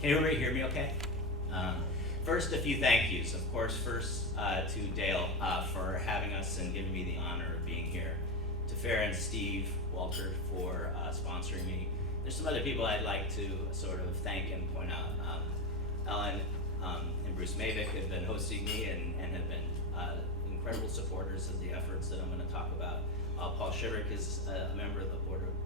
Can everybody hear me okay? First, a few thank yous. Of course, first to Dale for having us and giving me the honor of being here. To Farron, Steve, Walter for sponsoring me. There's some other people I'd like to sort of thank and point out. Ellen and Bruce Mavick have been hosting me and have been incredible supporters of the efforts that I'm going to talk about. Paul Shiverick is a member of the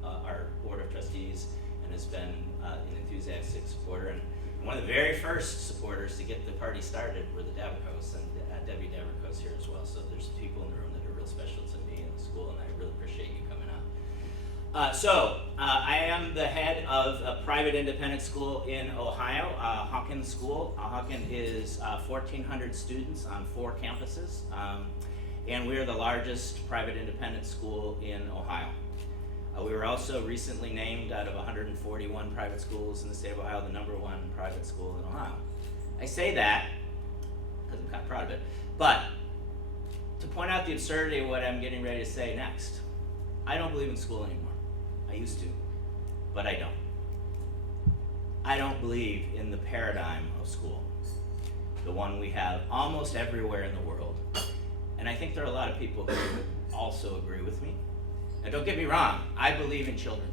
our board of trustees and has been an enthusiastic supporter. And one of the very first supporters to get the party started were the Davicos, and Debbie Davicos here as well. So there's people in the room that are real special to me in the school, and I really appreciate you coming out. I am the head of a private independent school in Ohio, Hawken School. Hawken is 1,400 students on 4 campuses, and we are the largest private independent school in Ohio. We were also recently named out of 141 private schools in the state of Ohio, the #1 private school in Ohio. I say that because I'm kind of proud of it, but to point out the absurdity of what I'm getting ready to say next. I don't believe in school anymore. I used to, but I don't. I don't believe in the paradigm of school, the one we have almost everywhere in the world. And I think there are a lot of people who also agree with me. Now don't get me wrong, I believe in children,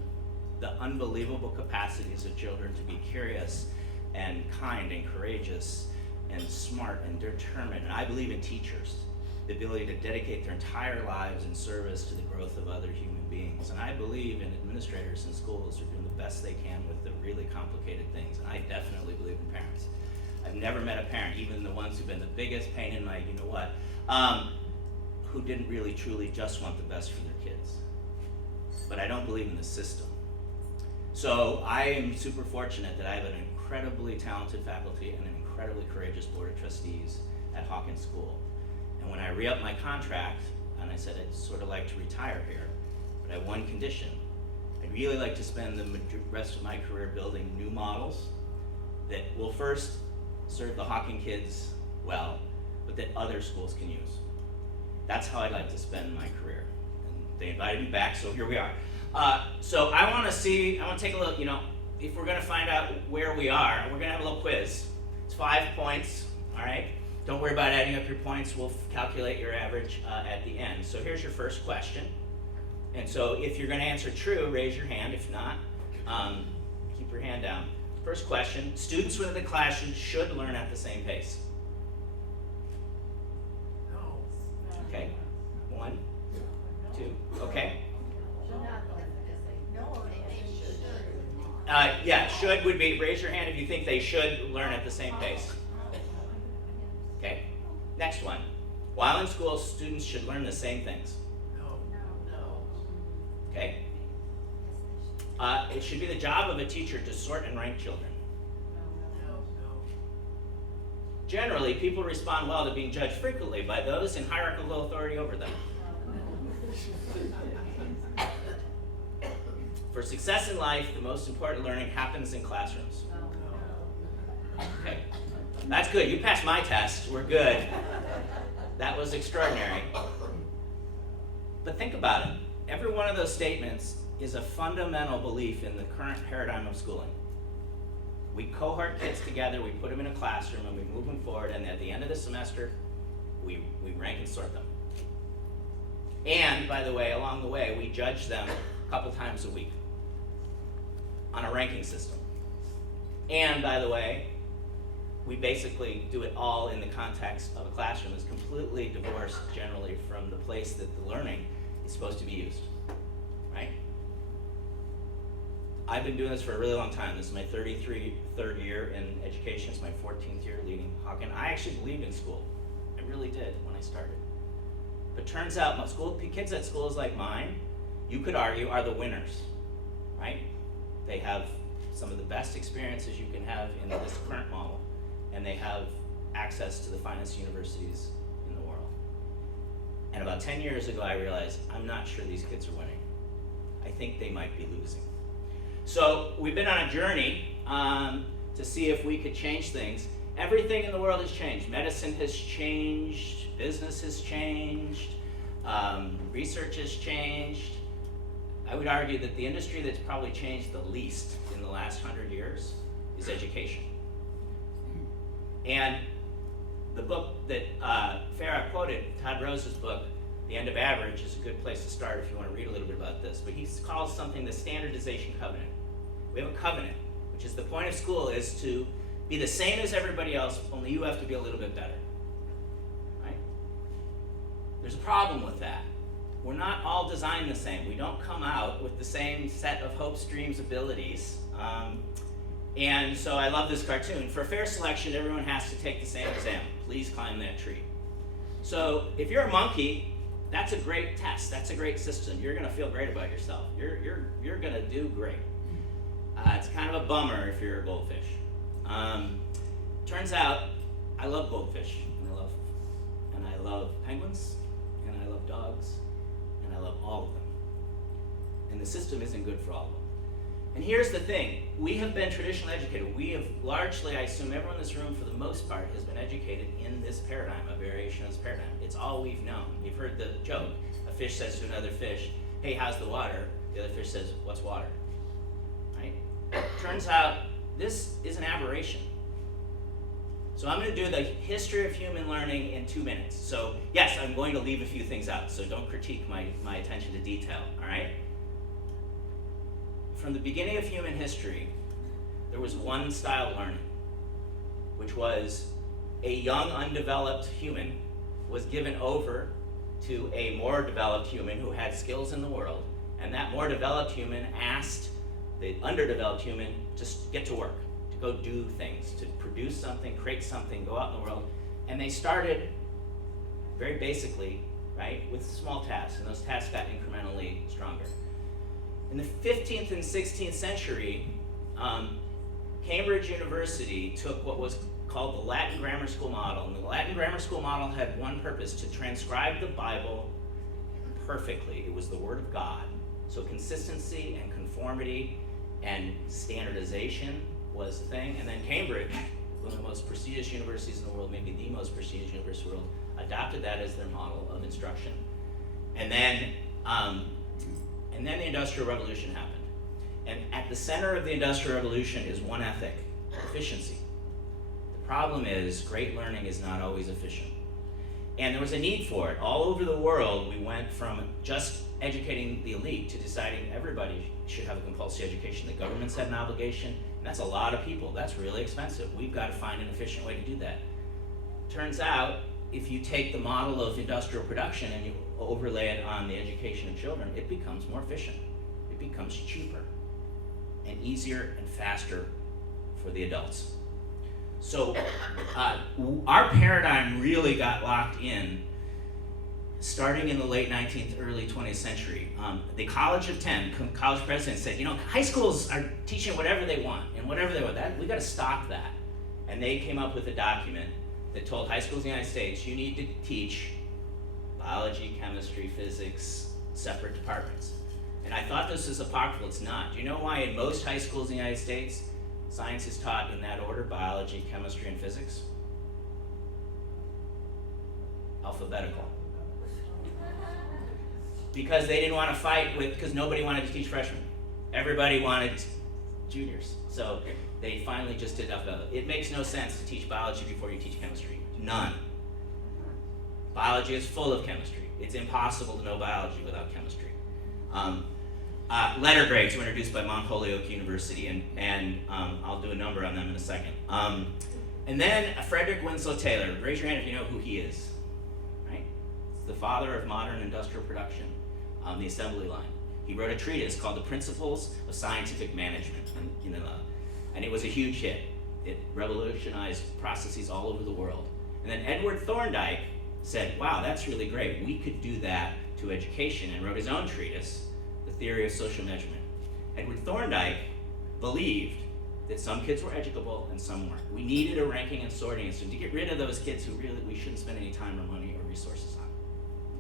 the unbelievable capacities of children to be curious and kind and courageous and smart and determined. And I believe in teachers, the ability to dedicate their entire lives in service to the growth of other human beings. And I believe in administrators in schools who are doing the best they can with the really complicated things. And I definitely believe in parents. I've never met a parent, even the ones who've been the biggest pain in my you-know-what, who didn't really truly just want the best for their kids. But I don't believe in the system. So I am super fortunate that I have an incredibly talented faculty and an incredibly courageous board of trustees at Hawken School. And when I re-upped my contract, and I said I'd sort of like to retire here, but I have one condition. I'd really like to spend the rest of my career building new models that will first serve the Hawken kids well, but that other schools can use. That's how I'd like to spend my career. And they invited me back, so here we are. So I want to take a look, if we're going to find out where we are, we're going to have a little quiz. It's 5 points, all right? Don't worry about adding up your points. We'll calculate your average at the end. So here's your first question. And so if you're going to answer true, raise your hand. If not, keep your hand down. First question, students within the classroom should learn at the same pace. No. Okay, 1, 2, okay. Yeah, should would be, raise your hand if you think they should learn at the same pace. Okay, next one. While in school, students should learn the same things. No. Okay. It should be the job of a teacher to sort and rank children. No. Generally, people respond well to being judged frequently by those in hierarchical authority over them. For success in life, the most important learning happens in classrooms. Okay, that's good. You passed my test. We're good. That was extraordinary. But think about it. Every one of those statements is a fundamental belief in the current paradigm of schooling. We cohort kids together, we put them in a classroom, and we move them forward, and at the end of the semester, we rank and sort them. And, by the way, along the way, we judge them a couple times a week on a ranking system. And, by the way, we basically do it all in the context of a classroom that's completely divorced generally from the place that the learning is supposed to be used, right? I've been doing this for a really long time. This is my 33rd year in education. It's my 14th year leading Hawken. I actually believed in school. I really did when I started. But turns out kids at schools like mine, you could argue, are the winners, right? They have some of the best experiences you can have in this current model, and they have access to the finest universities in the world. And about 10 years ago, I realized I'm not sure these kids are winning. I think they might be losing. So we've been on a journey to see if we could change things. Everything in the world has changed. Medicine has changed, business has changed, research has changed. I would argue that the industry that's probably changed the least in the last 100 years is education. And the book that Farah quoted, Todd Rose's book, The End of Average, is a good place to start if you want to read a little bit about this. But he calls something the standardization covenant. We have a covenant, which is the point of school is to be the same as everybody else, only you have to be a little bit better. Right? There's a problem with that. We're not all designed the same. We don't come out with the same set of hopes, dreams, abilities. And so I love this cartoon. For fair selection, everyone has to take the same exam. Please climb that tree. So if you're a monkey, that's a great test. That's a great system. You're going to feel great about yourself. You're going to do great. It's kind of a bummer if you're a goldfish. Turns out I love goldfish, and I love penguins, and I love dogs, and I love all of them. And the system isn't good for all of them. And here's the thing, we have been traditionally educated. We have largely, I assume everyone in this room for the most part has been educated in this paradigm, a variation of this paradigm. It's all we've known. You've heard the joke. A fish says to another fish, hey, how's the water? The other fish says, what's water? Right? Turns out this is an aberration. So I'm going to do the history of human learning in 2 minutes. So yes, I'm going to leave a few things out, so don't critique my attention to detail, all right? From the beginning of human history, there was one style of learning, which was a young, undeveloped human was given over to a more developed human who had skills in the world, and that more developed human asked the underdeveloped human to get to work, to go do things, to produce something, create something, go out in the world. And they started very basically, right, with small tasks, and those tasks got incrementally stronger. In the 15th and 16th century, Cambridge University took what was called the Latin Grammar School model. And the Latin Grammar School model had one purpose, to transcribe the Bible perfectly. It was the Word of God. So consistency and conformity and standardization was the thing. And then Cambridge, one of the most prestigious universities in the world, maybe the most prestigious university in the world, adopted that as their model of instruction. And then the Industrial Revolution happened. And at the center of the Industrial Revolution is one ethic: efficiency. The problem is great learning is not always efficient. And there was a need for it. All over the world, we went from just educating the elite to deciding everybody should have a compulsory education. The governments had an obligation, and that's a lot of people. That's really expensive. We've got to find an efficient way to do that. Turns out, if you take the model of industrial production and you overlay it on the education of children, it becomes more efficient. It becomes cheaper and easier and faster for the adults. So our paradigm really got locked in starting in the late 19th, early 20th century. The College of 10, college presidents said, high schools are teaching whatever they want, and whatever they want, we got to stop that. And they came up with a document that told high schools in the United States, you need to teach biology, chemistry, physics, separate departments. And I thought this was apocryphal. It's not. Do you know why in most high schools in the United States, science is taught in that order: biology, chemistry, and physics? Alphabetical. Because they didn't want to fight because nobody wanted to teach freshmen. Everybody wanted juniors. So they finally just did alphabetical. It makes no sense to teach biology before you teach chemistry. None. Biology is full of chemistry. It's impossible to know biology without chemistry. Letter grades were introduced by Mount Holyoke University, and I'll do a number on them in a second. And then Frederick Winslow Taylor. Raise your hand if you know who he is. Right? It's the father of modern industrial production, the assembly line. He wrote a treatise called The Principles of Scientific Management, and it was a huge hit. It revolutionized processes all over the world. And then Edward Thorndike said, wow, that's really great. We could do that to education, and wrote his own treatise, The Theory of Social Measurement. Edward Thorndike believed that some kids were educable and some weren't. We needed a ranking and sorting system to get rid of those kids who really we shouldn't spend any time or money or resources on.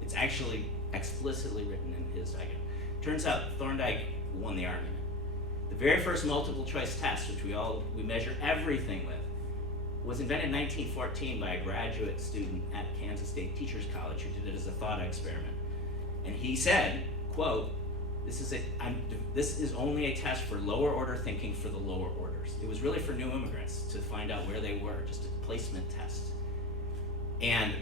It's actually explicitly written in his document. Turns out Thorndike won the argument. The very first multiple choice test, which we measure everything with, was invented in 1914 by a graduate student at Kansas State Teachers College who did it as a thought experiment. And he said, quote, This is only a test for lower order thinking for the lower orders. It was really for new immigrants to find out where they were, just a placement test. And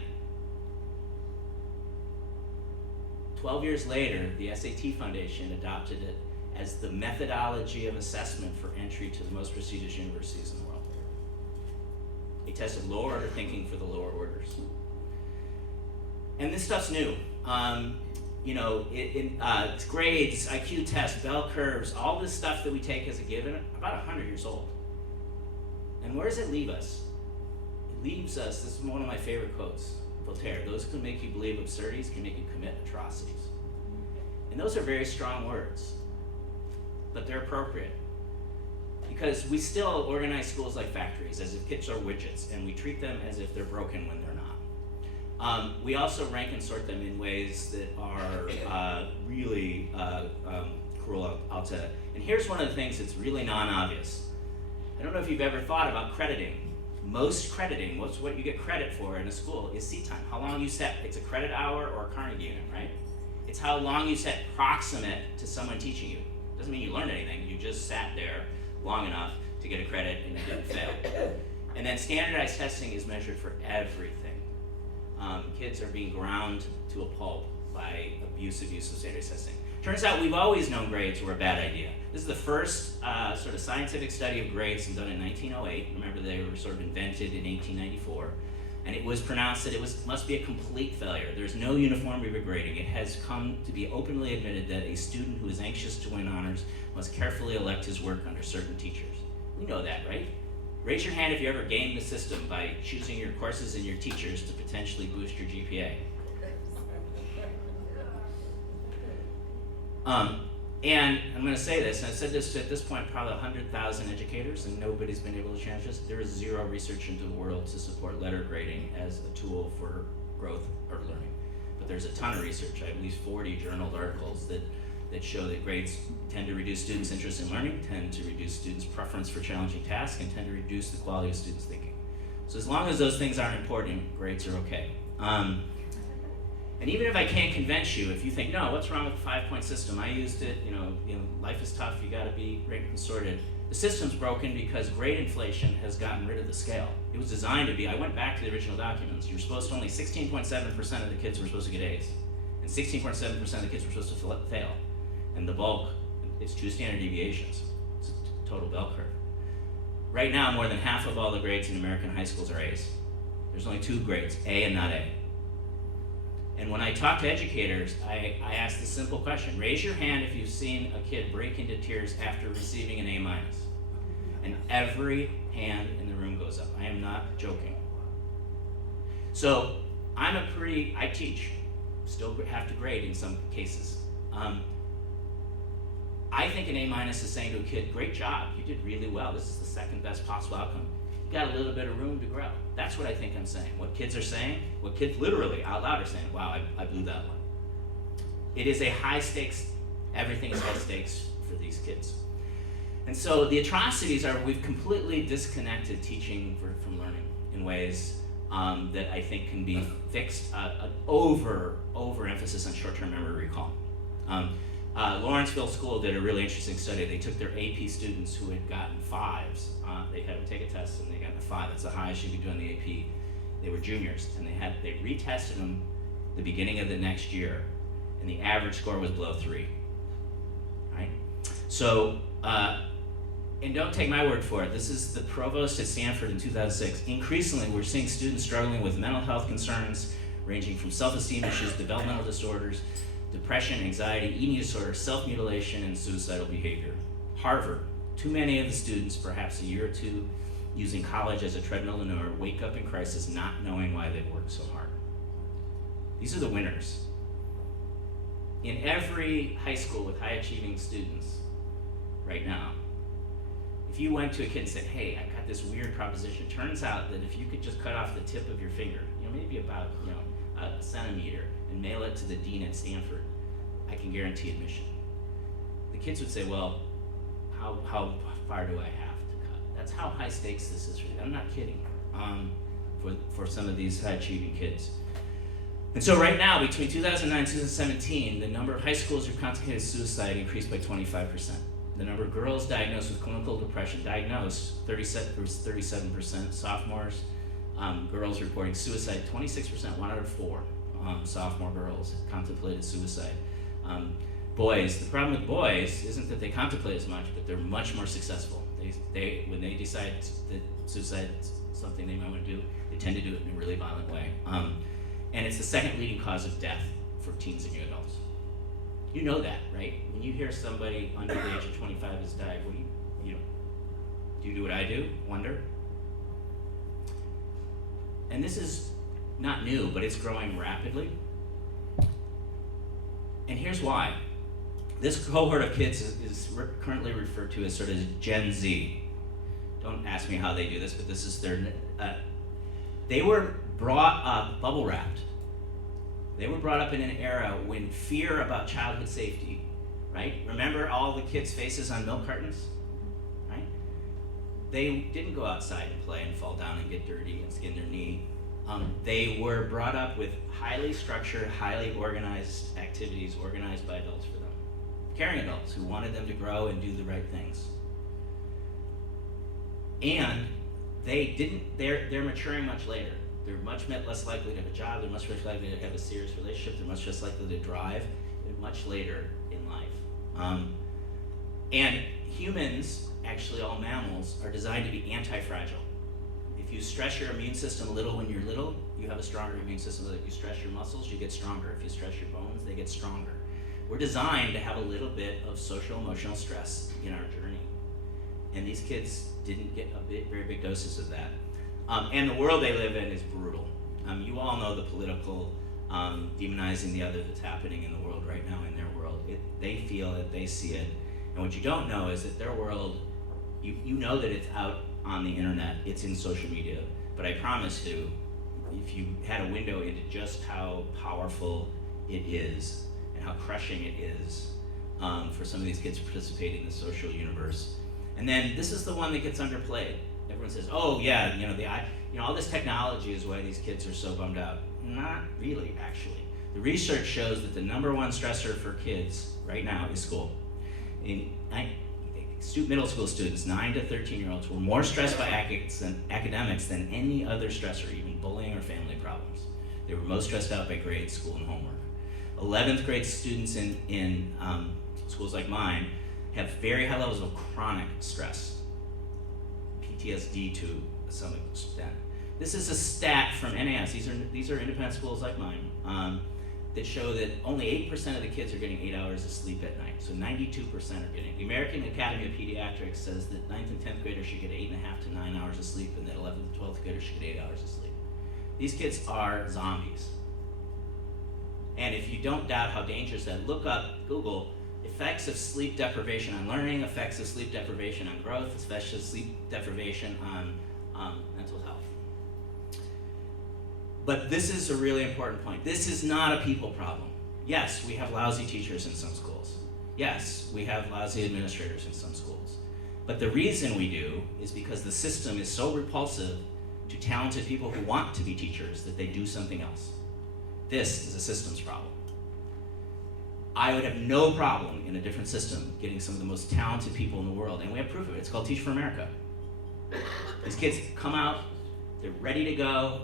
12 years later, the SAT Foundation adopted it as the methodology of assessment for entry to the most prestigious universities in the world. A test of lower order thinking for the lower orders. And this stuff's new. It's grades, IQ tests, bell curves, all this stuff that we take as a given, about 100 years old. And where does it leave us? It leaves us, this is one of my favorite quotes, Voltaire, those who can make you believe absurdities can make you commit atrocities. And those are very strong words, but they're appropriate. Because we still organize schools like factories, as if kids are widgets, and we treat them as if they're broken when they're not. We also rank and sort them in ways that are really cruel, I'll tell you. And here's one of the things that's really non-obvious. I don't know if you've ever thought about crediting. Most crediting, what you get credit for in a school is seat time. How long you sat, it's a credit hour or a Carnegie unit, right? It's how long you sat proximate to someone teaching you. Doesn't mean you learned anything, you just sat there long enough to get a credit and you didn't fail. And then standardized testing is measured for everything. Kids are being ground to a pulp by abusive use of standardized testing. Turns out we've always known grades were a bad idea. This is the first sort of scientific study of grades done in 1908. Remember, they were sort of invented in 1894. And it was pronounced that it must be a complete failure. There's no uniformity of grading. It has come to be openly admitted that a student who is anxious to win honors must carefully elect his work under certain teachers. We know that, right? Raise your hand if you ever gamed the system by choosing your courses and your teachers to potentially boost your GPA. And I'm going to say this, and I've said this to, at this point, probably 100,000 educators, and nobody's been able to change this. There is zero research into the world to support letter grading as a tool for growth or learning. But there's a ton of research, at least 40 journaled articles that show that grades tend to reduce students' interest in learning, tend to reduce students' preference for challenging tasks, and tend to reduce the quality of students' thinking. So as long as those things aren't important, grades are okay. And even if I can't convince you, if you think, no, what's wrong with the 5-point system? I used it, life is tough, you gotta be ranked and sorted. The system's broken because grade inflation has gotten rid of the scale. It was designed to be, I went back to the original documents, you were supposed to, only 16.7% of the kids were supposed to get A's. And 16.7% of the kids were supposed to fail. And the bulk, it's 2 standard deviations. It's a total bell curve. Right now, more than half of all the grades in American high schools are A's. There's only 2 grades, A and not A. And when I talk to educators, I ask this simple question. Raise your hand if you've seen a kid break into tears after receiving an A-. And every hand in the room goes up. I am not joking. So I teach, still have to grade in some cases. I think an A- is saying to a kid, great job, you did really well. This is the second best possible outcome. You got a little bit of room to grow. That's what I think I'm saying. What kids are saying, what kids literally out loud are saying, wow, I blew that one. It is a high stakes, everything is high stakes for these kids. And so the atrocities are, we've completely disconnected teaching from learning in ways that I think can be fixed, overemphasis on short-term memory recall. Lawrenceville School did a really interesting study. They took their AP students who had gotten 5s. They had them take a test and they got a 5. That's the highest you could do on the AP. They were juniors, and they retested them the beginning of the next year, and the average score was below 3. Right? So, and don't take my word for it. This is the provost at Stanford in 2006. Increasingly, we're seeing students struggling with mental health concerns, ranging from self-esteem issues, developmental disorders, depression, anxiety, eating disorder, self-mutilation, and suicidal behavior. Harvard, too many of the students, perhaps a year or two, using college as a treadmill manure, wake up in crisis not knowing why they've worked so hard. These are the winners. In every high school with high-achieving students right now, if you went to a kid and said, hey, I've got this weird proposition, turns out that if you could just cut off the tip of your finger, maybe about a centimeter, and mail it to the dean at Stanford, I can guarantee admission. The kids would say, well, how far do I have to cut? That's how high stakes this is for you. I'm not kidding, for some of these high achieving kids. And so right now, between 2009 and 2017, the number of high schools who contemplated suicide increased by 25%. The number of girls diagnosed with clinical depression, 37%, sophomores, girls reporting suicide, 26%, 1 out of 4 sophomore girls contemplated suicide. Boys, the problem with boys isn't that they contemplate as much, but they're much more successful. They when they decide that suicide is something they might want to do, they tend to do it in a really violent way. And it's the second leading cause of death for teens and young adults. You know that, right? When you hear somebody under the age of 25 has died, what do you do what I do? Wonder? And this is not new, but it's growing rapidly. And here's why. This cohort of kids is currently referred to as sort of Gen Z. Don't ask me how they do this, but this is their, they were brought up bubble wrapped. They were brought up in an era when fear about childhood safety, right? Remember all the kids' faces on milk cartons, right? They didn't go outside and play and fall down and get dirty and skin their knee. They were brought up with highly structured, highly organized activities organized by adults for them. Caring adults who wanted them to grow and do the right things. And they're maturing much later. They're much less likely to have a job, they're much less likely to have a serious relationship, they're much less likely to drive much later in life. And humans, actually all mammals, are designed to be anti-fragile. If you stress your immune system a little when you're little, you have a stronger immune system. If you stress your muscles, you get stronger. If you stress your bones, they get stronger. We're designed to have a little bit of social emotional stress in our journey. And these kids didn't get very big doses of that. And the world they live in is brutal. You all know the political demonizing the other that's happening in the world right now in their world. They feel it, they see it. And what you don't know is that their world, you know that it's out on the internet, it's in social media. But I promise you, if you had a window into just how powerful it is and how crushing it is for some of these kids to participate in the social universe. And then this is the one that gets underplayed. Everyone says, oh yeah, all this technology is why these kids are so bummed out. Not really, actually. The research shows that the number one stressor for kids right now is school. Middle school students, 9 to 13-year-olds, were more stressed by academics than any other stressor, even bullying or family problems. They were most stressed out by grades, school, and homework. 11th grade students in schools like mine have very high levels of chronic stress, PTSD to some extent. This is a stat from NAS. These are independent schools like mine that show that only 8% of the kids are getting 8 hours of sleep at night. So 92% are getting. The American Academy of Pediatrics says that 9th and 10th graders should get 8.5 to 9 hours of sleep, and that 11th and 12th graders should get 8 hours of sleep. These kids are zombies. And if you don't doubt how dangerous that, look up, Google, effects of sleep deprivation on learning, effects of sleep deprivation on growth, especially sleep deprivation on mental health. But this is a really important point. This is not a people problem. Yes, we have lousy teachers in some schools. Yes, we have lousy administrators in some schools. But the reason we do is because the system is so repulsive to talented people who want to be teachers that they do something else. This is a systems problem. I would have no problem in a different system getting some of the most talented people in the world, and we have proof of it. It's called Teach for America. These kids come out, they're ready to go,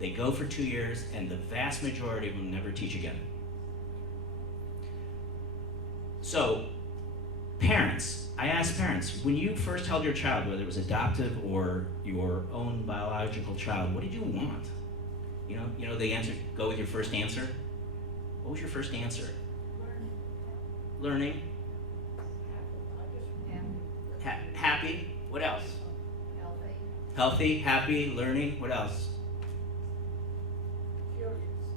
they go for 2 years, and the vast majority of them never teach again. So, parents, I ask parents, when you first held your child, whether it was adoptive or your own biological child, what did you want? You know the answer, go with your first answer? What was your first answer? Learning. Happy. What else? Healthy, happy, learning. What else?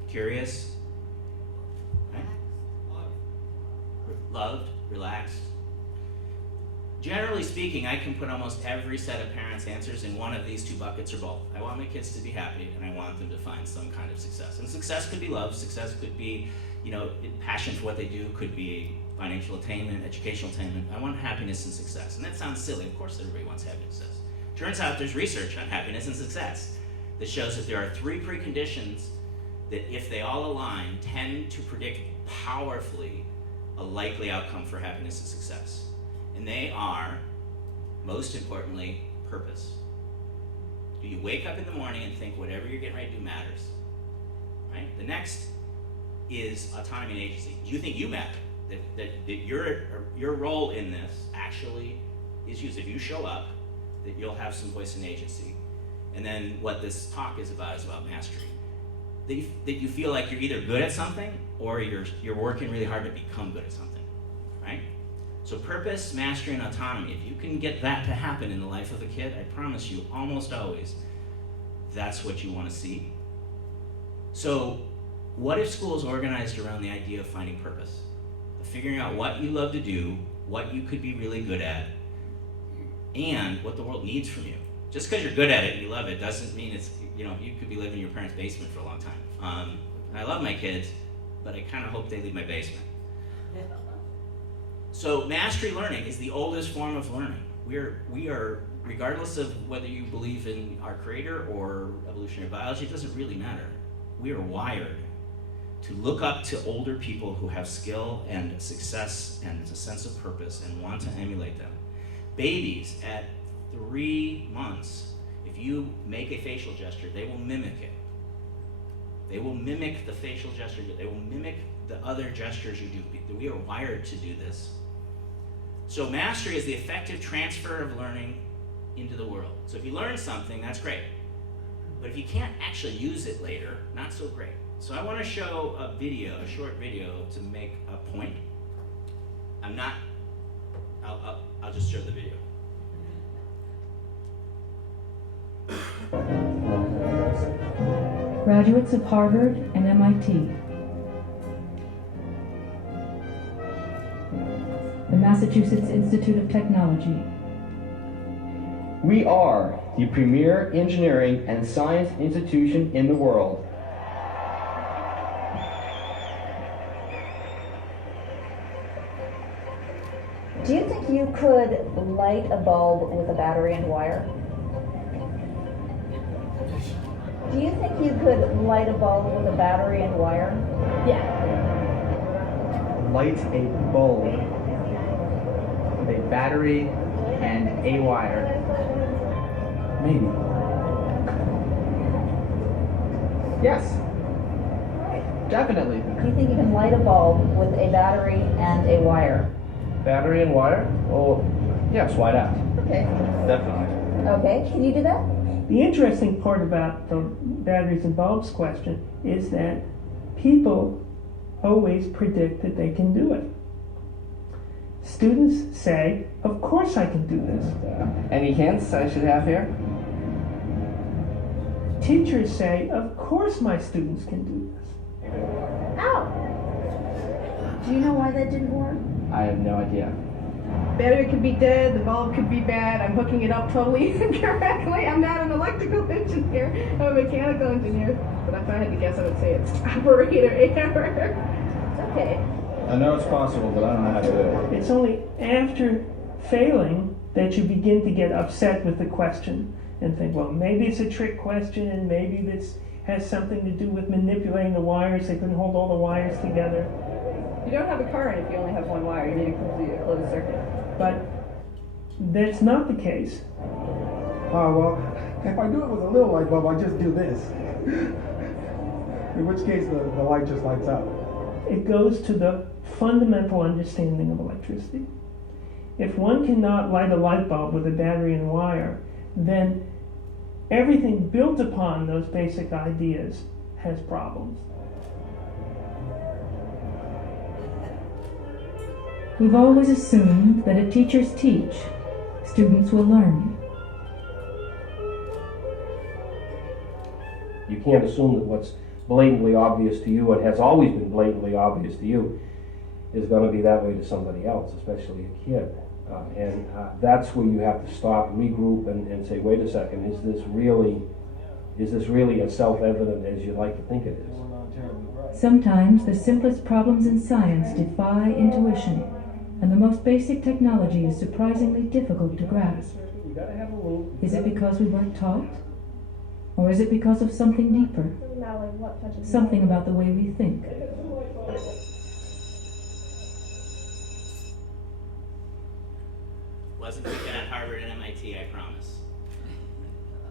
Curious. Right? Loved, relaxed. Generally speaking, I can put almost every set of parents' answers in one of these two buckets or both. I want my kids to be happy, and I want them to find some kind of success. And success could be love, success could be, passion for what they do, could be financial attainment, educational attainment. I want happiness and success. And that sounds silly. Of course everybody wants happiness and success. Turns out there's research on happiness and success that shows that there are 3 preconditions that if they all align, tend to predict powerfully a likely outcome for happiness and success. And they are, most importantly, purpose. Do you wake up in the morning and think whatever you're getting ready to do matters? Right? The next is autonomy and agency. Do you think you matter? That your role in this actually is used. If you show up, that you'll have some voice and agency. And then what this talk is about mastery. That you feel like you're either good at something or you're working really hard to become good at something, right? So purpose, mastery, and autonomy. If you can get that to happen in the life of a kid, I promise you, almost always, that's what you want to see. So what if school is organized around the idea of finding purpose? Of figuring out what you love to do, what you could be really good at, and what the world needs from you. Just because you're good at it and you love it doesn't mean it's, you could be living in your parents' basement for a long time. And I love my kids, but I kind of hope they leave my basement. So mastery learning is the oldest form of learning. We are, regardless of whether you believe in our creator or evolutionary biology, it doesn't really matter. We are wired to look up to older people who have skill and success and a sense of purpose and want to emulate them. Babies at 3 months, if you make a facial gesture, they will mimic it. They will mimic the facial gesture. They will mimic the other gestures you do. We are wired to do this. So mastery is the effective transfer of learning into the world. So if you learn something, that's great. But if you can't actually use it later, not so great. So I want to show a short video to make a point. I'll just show the video. Graduates of Harvard and MIT, the Massachusetts Institute of Technology. We are the premier engineering and science institution in the world. Do you think you could light a bulb with a battery and wire? Do you think you could light a bulb with a battery and wire? Yeah. Light a bulb with a battery and a wire. Maybe. Yes. Definitely. Do you think you can light a bulb with a battery and a wire? Battery and wire? Oh, yes, why not? Okay. Definitely. Okay, can you do that? The interesting part about the batteries and bulbs question is that people always predict that they can do it. Students say, of course I can do this. Any hints I should have here? Teachers say, of course my students can do this. Ow! Do you know why that didn't work? I have no idea. Battery could be dead, the bulb could be bad, I'm hooking it up totally incorrectly. I'm not an electrical engineer, I'm a mechanical engineer. But if I had to guess, I would say it's operator error. It's okay. I know it's possible, but I don't know how to do it. It's only after failing that you begin to get upset with the question and think, well, maybe it's a trick question, and maybe this has something to do with manipulating the wires. They couldn't hold all the wires together. You don't have a current if you only have one wire, you need a complete closed circuit. But that's not the case. Well, if I do it with a little light bulb, I just do this. In which case, the light just lights up. It goes to the fundamental understanding of electricity. If one cannot light a light bulb with a battery and wire, then everything built upon those basic ideas has problems. We've always assumed that if teachers teach, students will learn. You can't assume that what's blatantly obvious to you and has always been blatantly obvious to you is going to be that way to somebody else, especially a kid. And that's where you have to stop, regroup, and say, wait a second, is this really as self-evident as you'd like to think it is? Sometimes the simplest problems in science defy intuition, and the most basic technology is surprisingly difficult to grasp. Is it because we weren't taught? Or is it because of something deeper? Something about the way we think? Wasn't thinking at Harvard and MIT, I promise.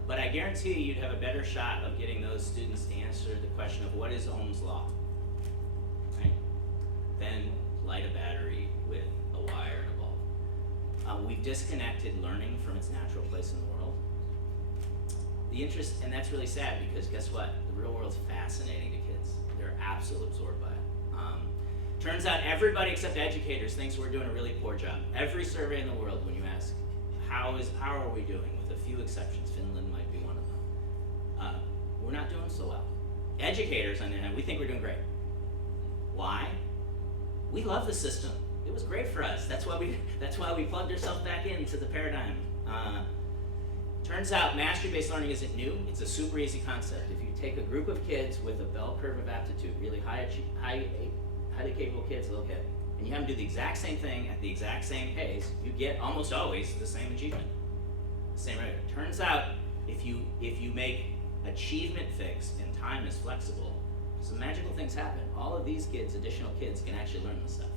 But I guarantee you, you'd have a better shot of getting those students to answer the question of what is Ohm's law, right? Than light a battery with a wire and a bulb. We've disconnected learning from its natural place in the world. And that's really sad because guess what? The real world's fascinating to kids. They're absolutely absorbed by it. Turns out everybody except educators thinks we're doing a really poor job. Every survey in the world, when you ask, how are we doing? With a few exceptions, Finland might be one of them. We're not doing so well. Educators, on the other hand, we think we're doing great. Why? We love the system. It was great for us. That's why we plugged ourselves back into the paradigm. Turns out mastery-based learning isn't new. It's a super easy concept. If you take a group of kids with a bell curve of aptitude, really highly capable kids, little kid, and you have them do the exact same thing at the exact same pace, you get almost always the same achievement, the same rate. Turns out if you make achievement fixed and time is flexible, some magical things happen. All of these kids, additional kids, can actually learn this stuff.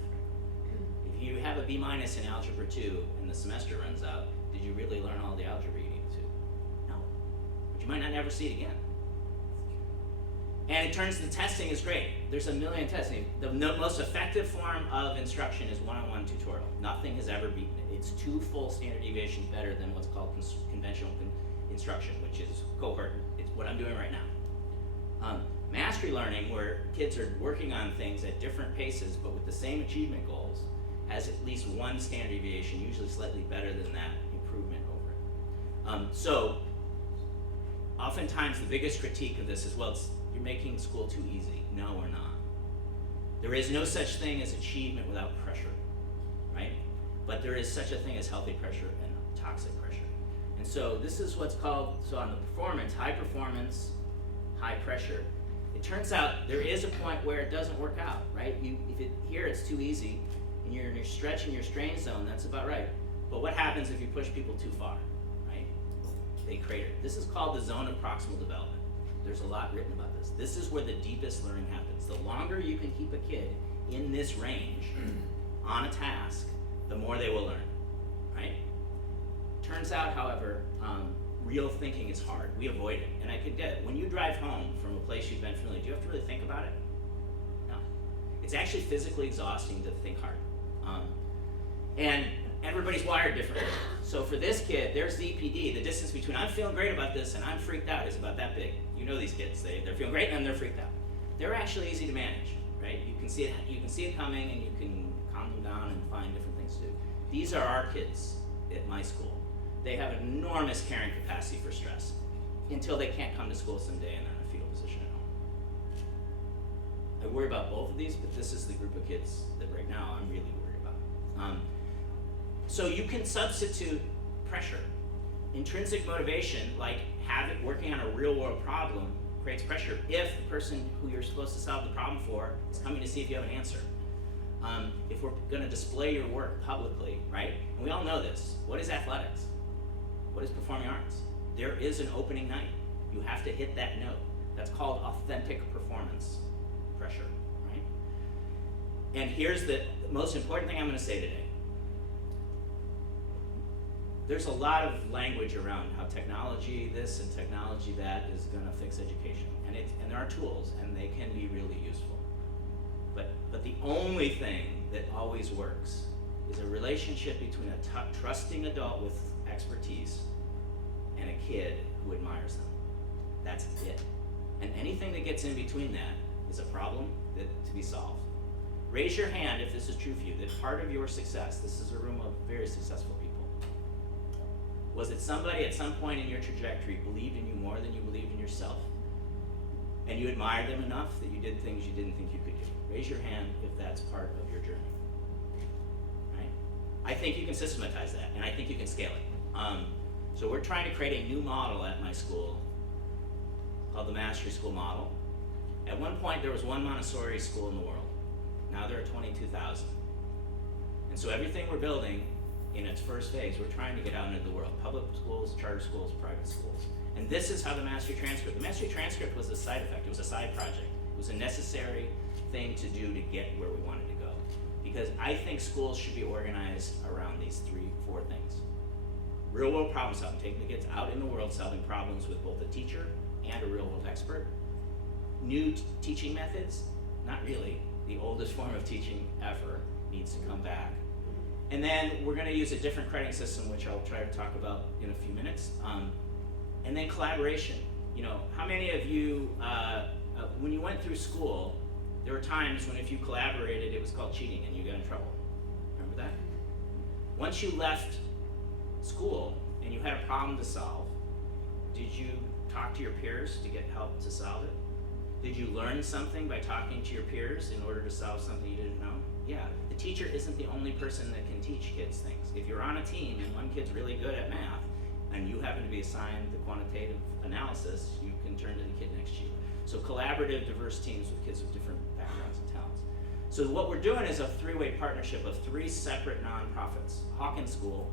If you have a B- in Algebra 2 and the semester runs out, did you really learn all the algebra you needed to? No. But you might not ever see it again. And it turns the testing is great. There's a million testing. The most effective form of instruction is one-on-one tutorial. Nothing has ever beaten it. It's 2 full standard deviations better than what's called conventional instruction, which is cohort. It's what I'm doing right now. Mastery learning, where kids are working on things at different paces but with the same achievement goals, has at least 1 standard deviation, usually slightly better than that, improvement over it. So, oftentimes the biggest critique of this is, well, you're making school too easy. No, we're not. There is no such thing as achievement without pressure, right? But there is such a thing as healthy pressure and toxic pressure. And so this is what's called, so on the performance, high performance, high pressure. It turns out there is a point where it doesn't work out, right? Here it's too easy, and you're stretching your strain zone, that's about right. But what happens if you push people too far, right? They crater. This is called the zone of proximal development. There's a lot written about this. This is where the deepest learning happens. The longer you can keep a kid in this range on a task, the more they will learn, right? Turns out, however, real thinking is hard. We avoid it, and I could get it. When you drive home from a place you've been familiar, do you have to really think about it? No. It's actually physically exhausting to think hard. And everybody's wired differently. So for this kid, their ZPD, the distance between I'm feeling great about this and I'm freaked out, is about that big. You know these kids, they're feeling great and then they're freaked out. They're actually easy to manage, right? You can see it coming and you can calm them down and find different things to do. These are our kids at my school. They have enormous carrying capacity for stress until they can't come to school someday and they're in a fetal position at home. I worry about both of these, but this is the group of kids that right now I'm really worried about. So you can substitute pressure. Intrinsic motivation, like working on a real world problem, creates pressure if the person who you're supposed to solve the problem for is coming to see if you have an answer. If we're going to display your work publicly, right? And we all know this. What is athletics? What is performing arts? There is an opening night. You have to hit that note. That's called authentic performance pressure, right? And here's the most important thing I'm going to say today. There's a lot of language around how technology this and technology that is going to fix education, and there are tools, and they can be really useful. But the only thing that always works is a relationship between a trusting adult with expertise and a kid who admires them. That's it. And anything that gets in between that is a problem to be solved. Raise your hand if this is true for you, that part of your success, this is a room of very successful people, was that somebody at some point in your trajectory believed in you more than you believed in yourself, and you admired them enough that you did things you didn't think you could do. Raise your hand if that's part of your journey. Right? I think you can systematize that, and I think you can scale it. So we're trying to create a new model at my school called the Mastery School Model. At one point, there was one Montessori school in the world. Now there are 22,000. And so everything we're building in its first phase, we're trying to get out into the world. Public schools, charter schools, private schools. And this is how the Mastery Transcript, the Mastery Transcript was a side effect, it was a side project. It was a necessary thing to do to get where we wanted to go. Because I think schools should be organized around these 4 things. Real world problem solving, taking the kids out in the world solving problems with both a teacher and a real world expert. New teaching methods, not really. The oldest form of teaching ever needs to come back. And then we're gonna use a different crediting system, which I'll try to talk about in a few minutes. And then collaboration. You know, how many of you, when you went through school, there were times when if you collaborated, it was called cheating and you got in trouble. Remember that? Once you left school and you had a problem to solve, did you talk to your peers to get help to solve it? Did you learn something by talking to your peers in order to solve something you didn't know? Yeah, the teacher isn't the only person that can teach kids things. If you're on a team and one kid's really good at math and you happen to be assigned the quantitative analysis, you can turn to the kid next to you. So collaborative, diverse teams with kids with different backgrounds and talents. So what we're doing is a 3-way partnership of 3 separate nonprofits. Hawkins School,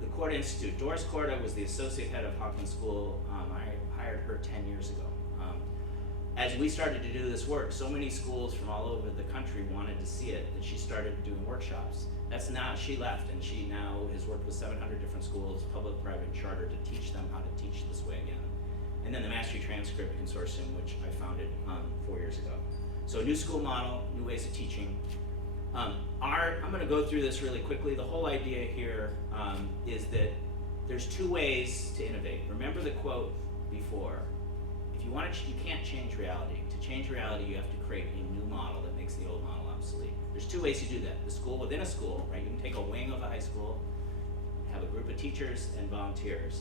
the Korda Institute. Doris Korda was the associate head of Hawkins School. I hired her 10 years ago. As we started to do this work, so many schools from all over the country wanted to see it that she started doing workshops. That's now, she left and she now has worked with 700 different schools, public, private, and charter, to teach them how to teach this way again. And then the Mastery Transcript Consortium, which I founded 4 years ago. So a new school model, new ways of teaching. I'm gonna go through this really quickly. The whole idea here is that there's 2 ways to innovate. Remember the quote before. If you want to, you can't change reality. To change reality, you have to create a new model that makes the old model obsolete. There's 2 ways to do that. The school within a school, right? You can take a wing of a high school, have a group of teachers and volunteers.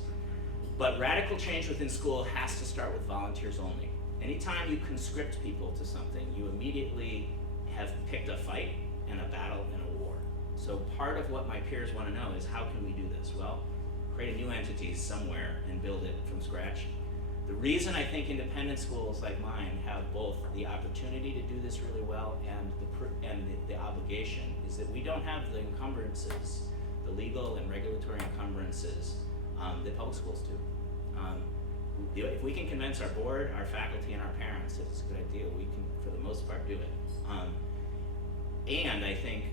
But radical change within school has to start with volunteers only. Anytime you conscript people to something, you immediately have picked a fight and a battle and a war. So part of what my peers want to know is, how can we do this? Well, create a new entity somewhere and build it from scratch. The reason I think independent schools like mine have both the opportunity to do this really well and the obligation is that we don't have the encumbrances, the legal and regulatory encumbrances that public schools do. If we can convince our board, our faculty, and our parents that it's a good idea, we can, for the most part, do it. And I think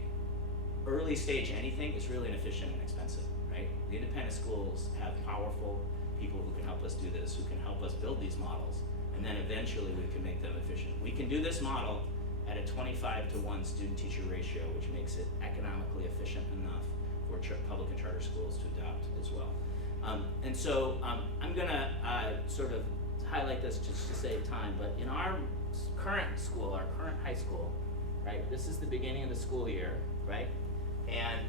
early stage anything is really inefficient and expensive, right? The independent schools have powerful people who can help us do this, who can help us build these models, and then eventually we can make them efficient. We can do this model at a 25-to-1 student-teacher ratio, which makes it economically efficient enough for public and charter schools to adopt as well. And so I'm gonna sort of highlight this just to save time, but in our current school, our current high school, right, this is the beginning of the school year, right? And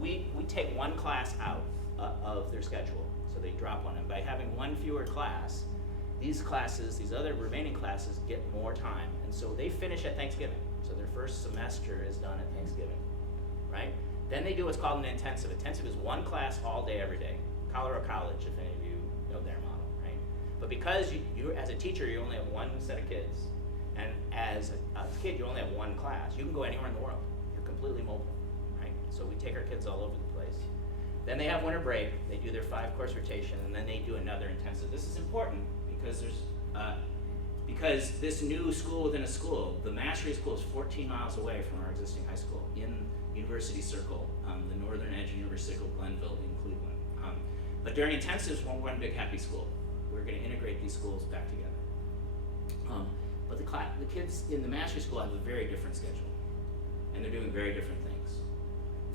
we take 1 class out of their schedule. So they drop 1, and by having 1 fewer class, these classes, these other remaining classes, get more time, and so they finish at Thanksgiving. So their first semester is done at Thanksgiving, right? Then they do what's called an intensive. Intensive is 1 class all day, every day. Colorado College, if any of you know their model, right? But because you as a teacher, you only have 1 set of kids, and as a kid, you only have 1 class. You can go anywhere in the world. You're completely mobile, right? So we take our kids all over the place. Then they have winter break, they do their 5-course rotation, and then they do another intensive. This is important because because this new school within a school, the Mastery School, is 14 miles away from our existing high school in University Circle, the northern edge of University Circle, Glenville in Cleveland. But during intensives, we're 1 big happy school. We're going to integrate these schools back together. But the kids in the Mastery School have a very different schedule, and they're doing very different things.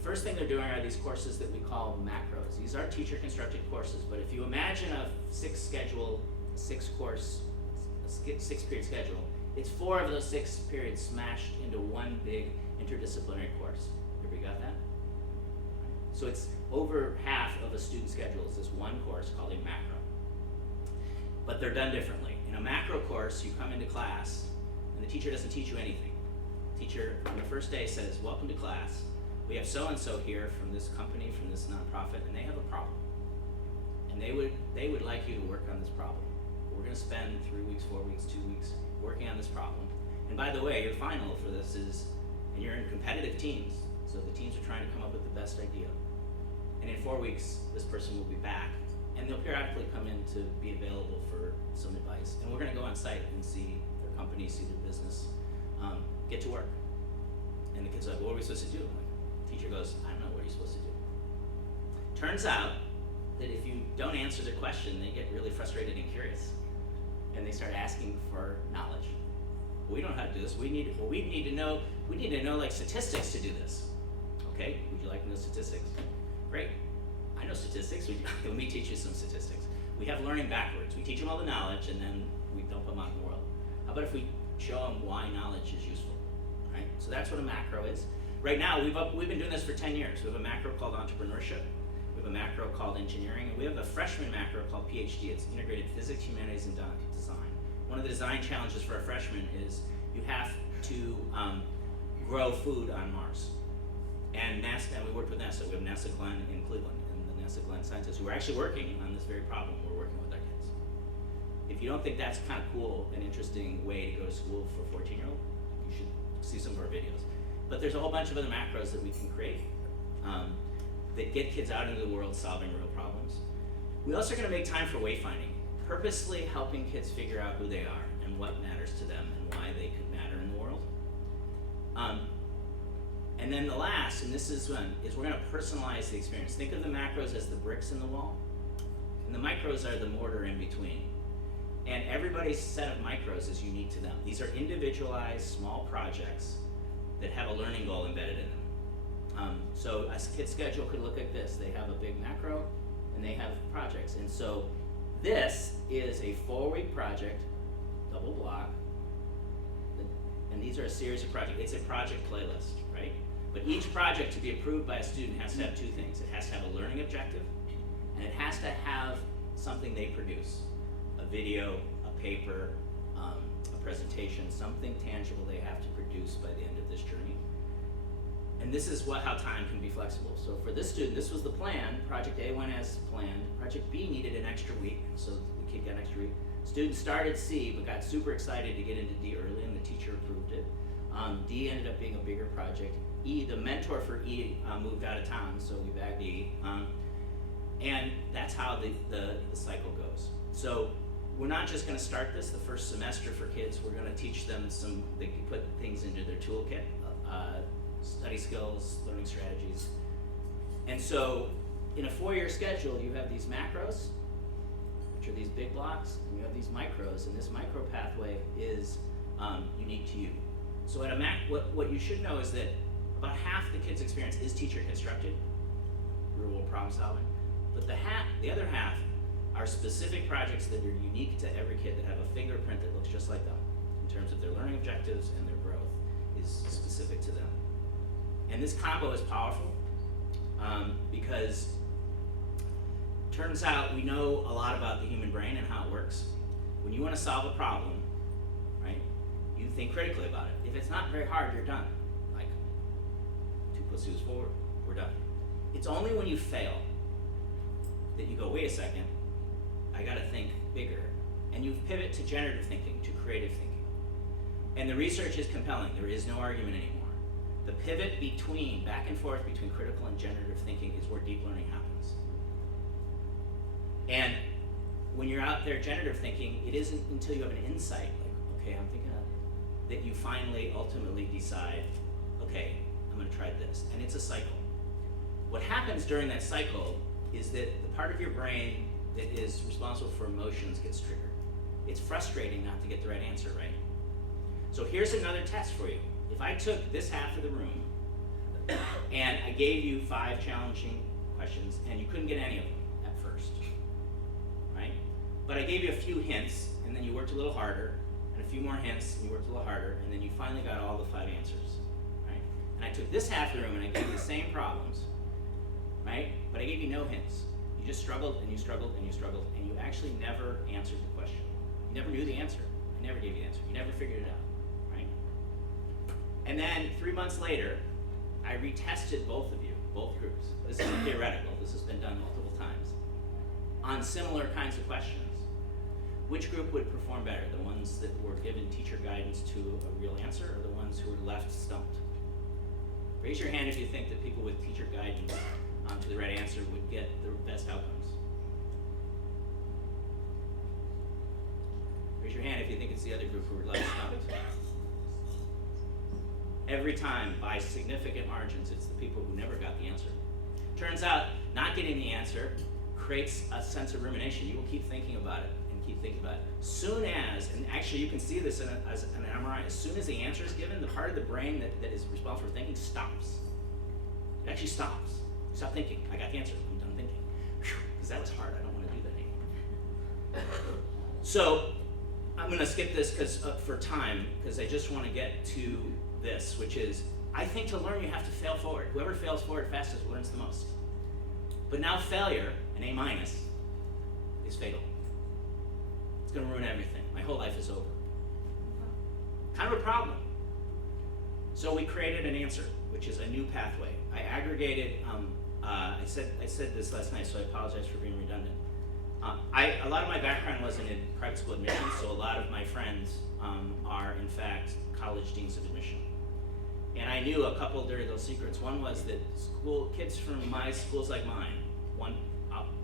First thing they're doing are these courses that we call macros. These are teacher constructed courses, but if you imagine a 6-period schedule, it's 4 of those 6 periods smashed into 1 big interdisciplinary course. Everybody got that? So it's over half of a student schedule is this 1 course called a macro. But they're done differently. In a macro course, you come into class, and the teacher doesn't teach you anything. The teacher on the first day says, "Welcome to class. We have so-and-so here from this company, from this nonprofit, and they have a problem. And they would like you to work on this problem. We're gonna spend 3 weeks, 4 weeks, 2 weeks working on this problem. And by the way, your final for this is, and you're in competitive teams, So the teams are trying to come up with the best idea. And in 4 weeks, this person will be back, and they'll periodically come in to be available for some advice. And we're gonna go on site and see their company, see their business, get to work. And the kid's like, what are we supposed to do? And the teacher goes, I don't know, what are you supposed to do? Turns out that if you don't answer their question, they get really frustrated and curious. And they start asking for knowledge. We don't know how to do this. We need to know like statistics to do this. Okay, would you like to know statistics? Great, I know statistics. Let me teach you some statistics. We have learning backwards. We teach them all the knowledge and then we dump them out in the world. How about if we show them why knowledge is useful, right? So that's what a macro is. Right now, we've been doing this for 10 years. We have a macro called entrepreneurship. We have a macro called engineering, and we have a freshman macro called PhD. It's integrated physics, humanities, and design. One of the design challenges for a freshman is you have to grow food on Mars. And NASA, and we worked with NASA. We have NASA Glenn in Cleveland, and the NASA Glenn scientists who are actually working on this very problem. We're working with our kids. If you don't think that's kind of cool, an interesting way to go to school for a 14-year-old, you should see some of our videos. But there's a whole bunch of other macros that we can create that get kids out into the world solving real problems. We also are going to make time for wayfinding, purposely helping kids figure out who they are and what matters to them and why they could matter in the world. And then the last, and this is one, is we're going to personalize the experience. Think of the macros as the bricks in the wall, and the micros are the mortar in between. And everybody's set of micros is unique to them. These are individualized small projects that have a learning goal embedded in them. So a kid's schedule could look like this. They have a big macro and they have projects. And so this is a 4-week project, double block, and these are a series of projects. It's a project playlist, right? But each project to be approved by a student has to have 2 things. It has to have a learning objective, and it has to have something they produce. A video, a paper, a presentation, something tangible they have to produce by the end of this journey. And this is how time can be flexible. So for this student, this was the plan. Project A went as planned. Project B needed an extra week, so the kid got an extra week. Student started C, but got super excited to get into D early, and the teacher approved it. D ended up being a bigger project. E, the mentor for E moved out of town, so we bagged E. And that's how the cycle goes. So we're not just going to start this the first semester for kids. We're going to teach them they can put things into their toolkit, study skills, learning strategies. And so in a 4-year schedule, you have these macros, which are these big blocks, and you have these micros, and this micro pathway is unique to you. So at a what you should know is that about half the kids' experience is teacher constructed, real world problem solving, but the other half are specific projects that are unique to every kid that have a fingerprint that looks just like them in terms of their learning objectives and their growth is specific to them. And this combo is powerful because turns out we know a lot about the human brain and how it works. When you want to solve a problem, right, you think critically about it. If it's not very hard, you're done. Like 2 + 2 is 4, we're done. It's only when you fail that you go, wait a second, I gotta think bigger. And you pivot to generative thinking, to creative thinking. And the research is compelling. There is no argument anymore. The pivot back and forth between critical and generative thinking is where deep learning happens. And when you're out there generative thinking, it isn't until you have an insight, like, okay, I'm thinking of, that you finally ultimately decide, okay, I'm gonna try this. And it's a cycle. What happens during that cycle is that the part of your brain that is responsible for emotions gets triggered. It's frustrating not to get the right answer, right? So here's another test for you. If I took this half of the room and I gave you 5 challenging questions and you couldn't get any of them at first, right? But I gave you a few hints and then you worked a little harder, and a few more hints and you worked a little harder, and then you finally got all the 5 answers, right? And I took this half of the room and I gave you the same problems, right? But I gave you no hints. You just struggled and you struggled and you struggled, and you actually never answered the question. You never knew the answer. I never gave you the answer. You never figured it out, right? And then 3 months later, I retested both of you, both groups. This isn't theoretical. This has been done multiple times on similar kinds of questions. Which group would perform better? The ones that were given teacher guidance to a real answer, or the ones who were left stumped? Raise your hand if you think that people with teacher guidance to the right answer would get the best outcomes. Raise your hand if you think it's the other group who would like to stop it. Every time, by significant margins, it's the people who never got the answer. Turns out, not getting the answer creates a sense of rumination. You will keep thinking about it and keep thinking about it. Soon as, and actually you can see this as an MRI, as soon as the answer is given, the part of the brain that is responsible for thinking stops. It actually stops. Stop thinking. I got the answer. I'm done thinking. Because that was hard. I don't want to do that anymore. So, I'm going to skip this for time, because I just want to get to this, which is, I think to learn you have to fail forward. Whoever fails forward fastest learns the most. But now failure, an A-, is fatal. It's going to ruin everything. My whole life is over. Kind of a problem. So we created an answer, which is a new pathway. I aggregated, I said this last night, so I apologize for being redundant. A lot of my background wasn't in private school admissions, so a lot of my friends are, in fact, college deans of admission. And I knew a couple of dirty little secrets. One was that kids from my schools like mine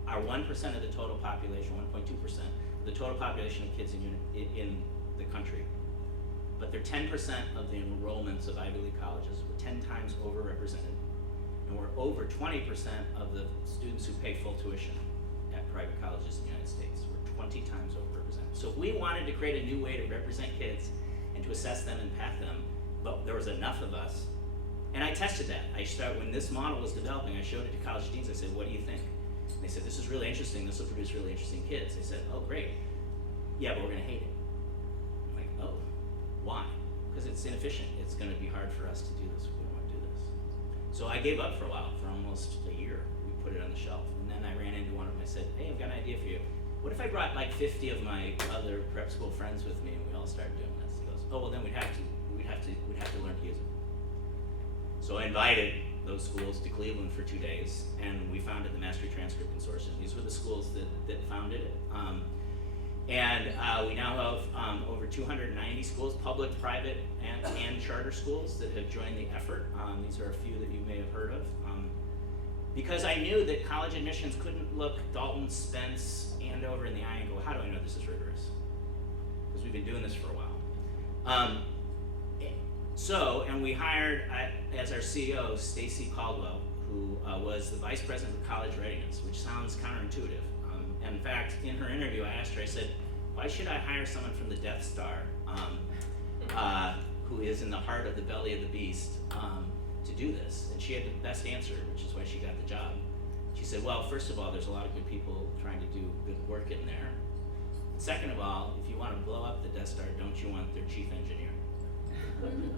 are 1% of the total population, 1.2% of the total population of kids in the country. But they're 10% of the enrollments of Ivy League colleges. We're 10 times overrepresented. And we're over 20% of the students who pay full tuition at private colleges in the United States. We're 20 times overrepresented. So if we wanted to create a new way to represent kids and to assess them and path them, but there was enough of us, and I tested that. When this model was developing, I showed it to college deans. I said, what do you think? And they said, this is really interesting. This will produce really interesting kids. I said, oh, great. Yeah, but we're going to hate it. I'm like, oh, why? Because it's inefficient. It's going to be hard for us to do this. We don't want to do this. So I gave up for a while, for almost a year. We put it on the shelf. And then I ran into one of them. I said, hey, I've got an idea for you. What if I brought like 50 of my other prep school friends with me and we all started doing this? He goes, oh, well, then we'd have to learn to use it. So I invited those schools to Cleveland for 2 days, and we founded the Mastery Transcript Consortium. These were the schools that founded it. We now have over 290 schools, public, private, and charter schools that have joined the effort. These are a few that you may have heard of. Because I knew that college admissions couldn't look Dalton, Spence, Andover in the eye and go, how do I know this is rigorous? Because we've been doing this for a while. And we hired, as our CEO, Stacy Caldwell, who was the Vice President of College Readiness, which sounds counterintuitive. And in fact, in her interview, I asked her, I said, why should I hire someone from the Death Star, who is in the heart of the belly of the beast, to do this? And she had the best answer, which is why she got the job. She said, well, first of all, there's a lot of good people trying to do good work in there. Second of all, if you want to blow up the Death Star, don't you want their chief engineer?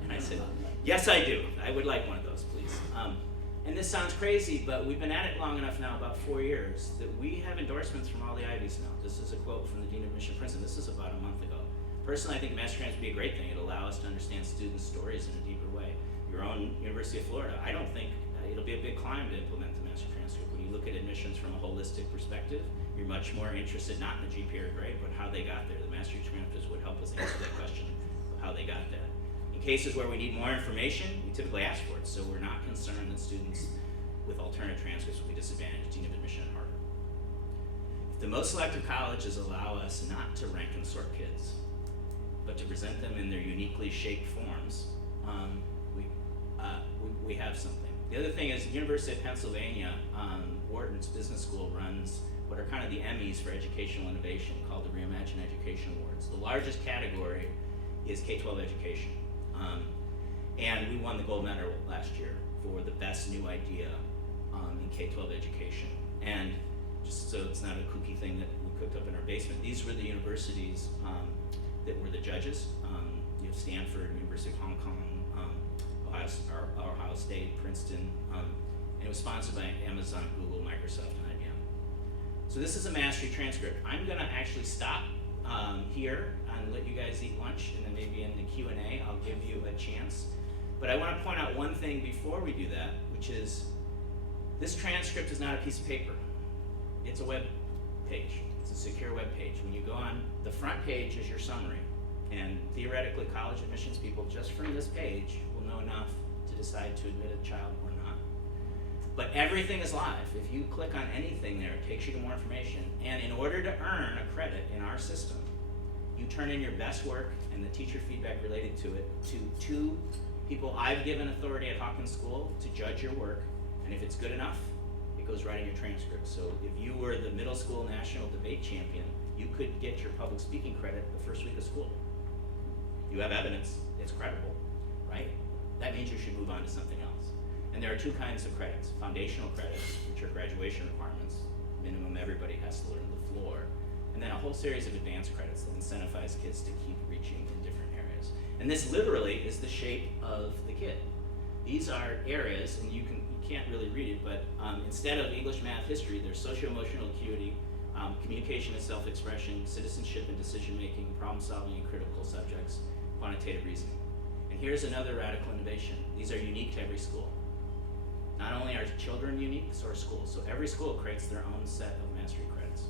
And I said, yes, I do. I would like one of those, please. And this sounds crazy, but we've been at it long enough now, about 4 years, that we have endorsements from all the Ivies now. This is a quote from the Dean of Admission Princeton. This is about a month ago. Personally, I think Mastery Trans would be a great thing. It'll allow us to understand students' stories in a deeper way. Your own University of Florida, I don't think it'll be a big climb to implement the Mastery Transcript. When you look at admissions from a holistic perspective, you're much more interested not in the GPA or grade, but how they got there. The Mastery Transcripts would help us answer that question of how they got there. In cases where we need more information, we typically ask for it, so we're not concerned that students with alternate transcripts will be disadvantaged. Dean of Admission and Harvard. If the most selective colleges allow us not to rank and sort kids, but to present them in their uniquely shaped forms, we have something. The other thing is, the University of Pennsylvania, Wharton's Business School runs what are kind of the Emmys for educational innovation, called the Reimagine Education Awards. The largest category is K-12 education. And we won the gold medal last year for the best new idea in K-12 education. And just so it's not a kooky thing that we cooked up in our basement, these were the universities that were the judges. You have Stanford, University of Hong Kong, Ohio State, Princeton, and it was sponsored by Amazon, Google, Microsoft, and IBM. So this is a Mastery Transcript. I'm gonna actually stop here and let you guys eat lunch, and then maybe in the Q&A I'll give you a chance. But I want to point out one thing before we do that, which is this transcript is not a piece of paper. It's a web page. It's a secure web page. When you go on, the front page is your summary. And theoretically, college admissions people, just from this page, will know enough to decide to admit a child or not. But everything is live. If you click on anything there, it takes you to more information. And in order to earn a credit in our system, you turn in your best work and the teacher feedback related to it to 2 people I've given authority at Hawkins School to judge your work. And if it's good enough, it goes right in your transcript. So if you were the middle school national debate champion, you could get your public speaking credit the first week of school. You have evidence, it's credible, right? That means you should move on to something else. And there are 2 kinds of credits. Foundational credits, which are graduation requirements. Minimum everybody has to learn the floor. And then a whole series of advanced credits that incentivize kids to keep reaching in different areas. And this literally is the shape of the kid. These are areas, and you can't really read it, but instead of English, math, history, there's socio-emotional acuity, communication and self-expression, citizenship and decision-making, problem-solving and critical subjects, quantitative reasoning. And here's another radical innovation. These are unique to every school. Not only are children unique, so are schools. So every school creates their own set of mastery credits,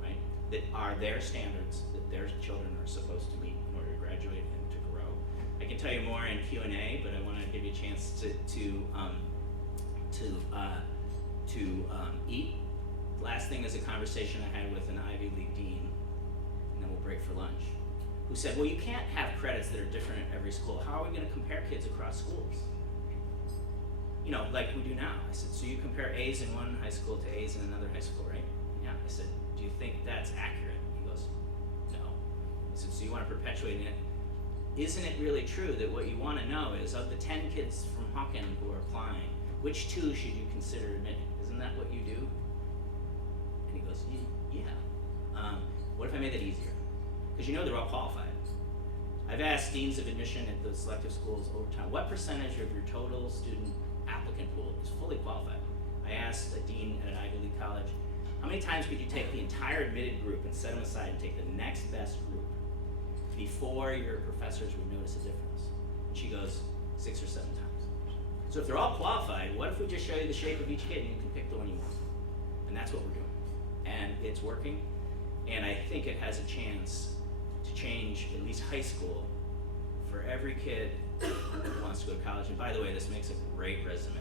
right? That are their standards that their children are supposed to meet in order to graduate and to grow. I can tell you more in Q&A, but I want to give you a chance to eat. Last thing is a conversation I had with an Ivy League dean, and then we'll break for lunch, who said, well, you can't have credits that are different at every school. How are we going to compare kids across schools? You know, like we do now. I said, so you compare A's in one high school to A's in another high school, right? Yeah. I said, do you think that's accurate? He goes, no. I said, so you want to perpetuate it? Isn't it really true that what you want to know is, of the 10 kids from Hawken who are applying, which 2 should you consider admitting? Isn't that what you do? And he goes, yeah. What if I made that easier? Because you know they're all qualified. I've asked deans of admission at the selective schools over time, what percentage of your total student applicant pool is fully qualified? I asked a dean at an Ivy League college, how many times could you take the entire admitted group and set them aside and take the next best group before your professors would notice a difference? And she goes, 6 or 7 times. So if they're all qualified, what if we just show you the shape of each kid and you can pick the one you want? And that's what we're doing. And it's working. And I think it has a chance to change at least high school for every kid who wants to go to college. And by the way, this makes a great resume,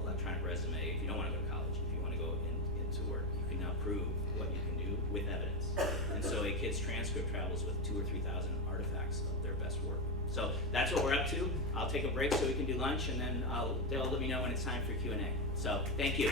electronic resume. If you don't want to go to college, if you want to go into work, you can now prove what you can do with evidence. And so a kid's transcript travels with 2,000 or 3,000 artifacts of their best work. So that's what we're up to. I'll take a break so we can do lunch, and then they'll let me know when it's time for Q&A. So thank you.